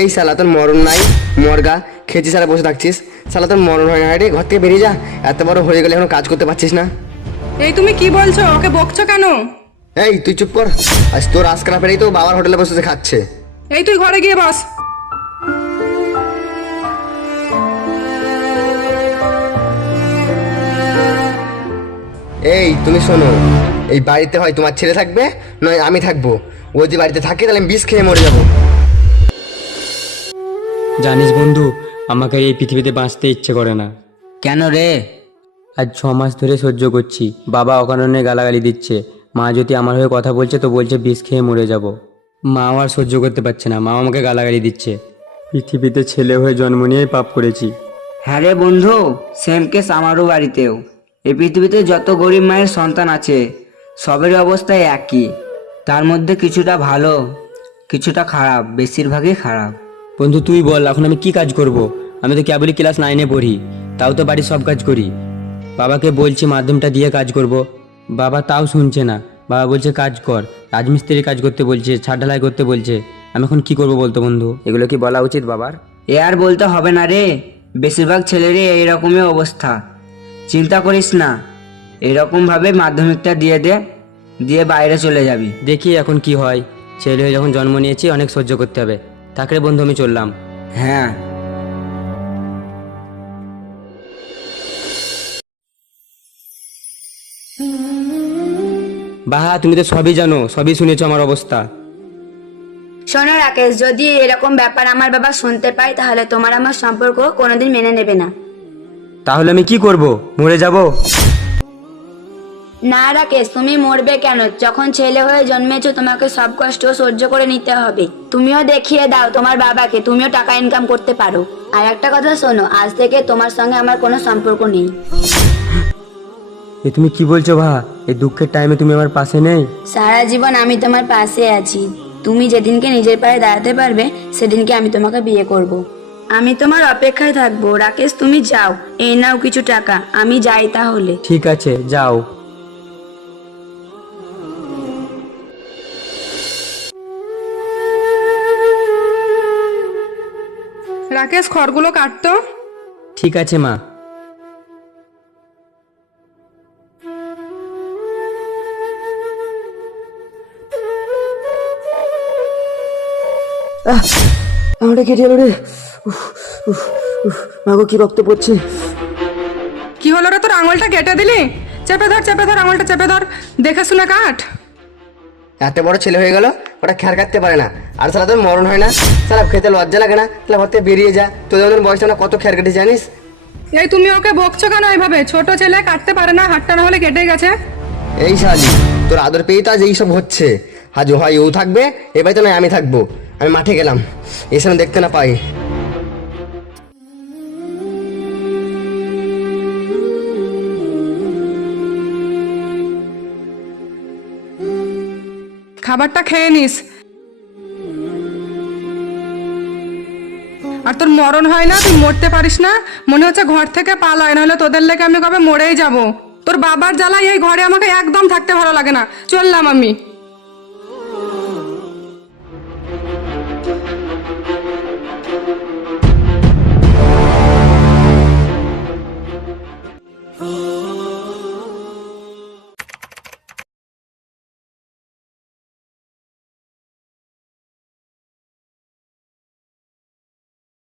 এই শালা তোর মরণ নাই, মরগা খেয়েছিস সারা বসে থাকছিস। শালা তোর মরণ হয় না রে, ঘর থেকে বেরিয়ে যা। এত বড় হয়ে গেলে এখন কাজ করতে পারছিস না। এই তুমি কি বলছো? ওকে বকছো কেন? এই তুই চুপ কর। আজ তোর আজকারা পেরেই তো বাবার হোটেলে বসে বসে খাচ্ছে। এই তুই ঘরে গিয়ে বস। এই তুমি শোনো, এই বাড়িতে হয় তোমার ছেলে থাকবে, নয় আমি থাকবো। ও যদি বাড়িতে থাকে তাহলে আমি বিষ খেয়ে মরে যাবো। জানিস বন্ধু, আমাকে এই পৃথিবীতে বাঁচতে ইচ্ছে করে না। কেন রে? আজ 6 মাস ধরে সহ্য করছি। বাবা অকারণে গালাগালি দিচ্ছে, মা যদি আমার হয়ে কথা বলছে তো বলছে বিষ খেয়ে মরে যাব। মা আর সহ্য করতে পারছে না, মা আমাকে গালাগালি দিচ্ছে। পৃথিবীতে ছেলে হয়ে জন্ম নিয়েই পাপ করেছি। হ্যাঁ রে বন্ধু, সেম কেস আমারও বাড়িতেও। এই পৃথিবীতে যত গরিব মায়ের সন্তান আছে সবেরই অবস্থা একই। তার মধ্যে কিছুটা ভালো, কিছুটা খারাপ, বেশিরভাগই খারাপ। বন্ধু তুই বল, এখন আমি কি কাজ করব? আমি তো কেবলই ক্লাস 9-এ পড়ি, তাও তো বাড়ির সব কাজ করি। বাবাকে বলছি মাধ্যমটা দিয়ে কাজ করব, বাবা তাও শুনছে না। বাবা বলছে কাজ কর, রাজমিস্ত্রির কাজ করতে বলছে, ছাদ ঢালাই করতে বলছে। আমি এখন কি করব বলতো বন্ধু? এগুলো কি বলা উচিত বাবার? এ আর বলতে হবে না রে, বেশিরভাগ ছেলেরই এইরকমই অবস্থা। চিন্তা করিস না, এরকমভাবে মাধ্যমিকটা দিয়ে দে, দিয়ে বাইরে চলে যাবি। দেখি এখন কি হয়। ছেলে হয়ে যখন জন্ম নিয়েছি অনেক সহ্য করতে হবে। থাকলে বন্ধু আমি চললাম। হ্যাঁ। বাহা তুমি তো সবই জানো, সবই শুনেছো আমার অবস্থা। শোনো রাকেশ, যদি এরকম ব্যাপার আমার বাবা শুনতে পায় তাহলে তোমার আমার সম্পর্ক কোনোদিন মেনে নেবে না। তাহলে আমি কি করব? মরে যাব? না রাকেশ, তুমি মরবে কেন? যখন ছেলে হয়ে জন্মেছো তোমাকে সব কষ্ট সহ্য করে নিতে হবে। তুমিও দেখিয়ে দাও তোমার বাবাকে তুমিও টাকা ইনকাম করতে পারো। আর একটা কথা শোনো, আজ থেকে তোমার সঙ্গে আমার কোনো সম্পর্ক নেই। এ তুমি কি বলছো বাহা? এই দুঃখের টাইমে তুমি আমার পাশে নেই? সারা জীবন আমি তোমার পাশে আছি। তুমি যেদিনকে নিজের পায়ে দাঁড়াতে পারবে সেদিনকে আমি তোমাকে বিয়ে করব। আমি তোমার অপেক্ষায় থাকবো। রাকেশ তুমি যাও, এই নাও কিছু টাকা, আমি যাই তাহলে। ঠিক আছে, যাও। রাকেশ খড়গুলো কাটতো। ঠিক আছে মা। আমাটা কেটে এলো রে। মাগো কি রক্ত পড়ছে। কি হলো রে, তোর আঙুলটা কেটে দিলি? চেপে ধর, চেপে ধর, আঙুলটা চেপে ধর, দেখে শুনে কাট। এত বড় ছেলে হয়ে গেল, ওটা খ্যার কাটতে পারে না। আর সালা তোর মরণ হয় না? সালা খেতে লজ্জা লাগে না? তাহলে ঘর থেকে বেরিয়ে যা। তোদের বয়সটা না কত খ্যার কাটে জানিস? এই তুমি ওকে বকছো কেন এইভাবে? ছোট ছেলে, কাটতে পারে না, হাতটা না হলে কেটে গেছে। এই শালি, তোর আদর পেয়েই তো আজ এইসব হচ্ছে। আজ হয় ও থাকবে, এবার তো নয় আমি থাকবো। আমি মাঠে গেলাম, এসে দেখতে না পাই। খাবারটা খেয়ে নিস। আর তোর মরণ হয় না? তুই মরতে পারিস না? মনে হচ্ছে ঘর থেকে পালায়, নাহলে তোদের লেগে আমি কবে মরেই যাব। তোর বাবার জ্বালায় এই ঘরে আমাকে একদম থাকতে ভালো লাগে না। চললাম আমি।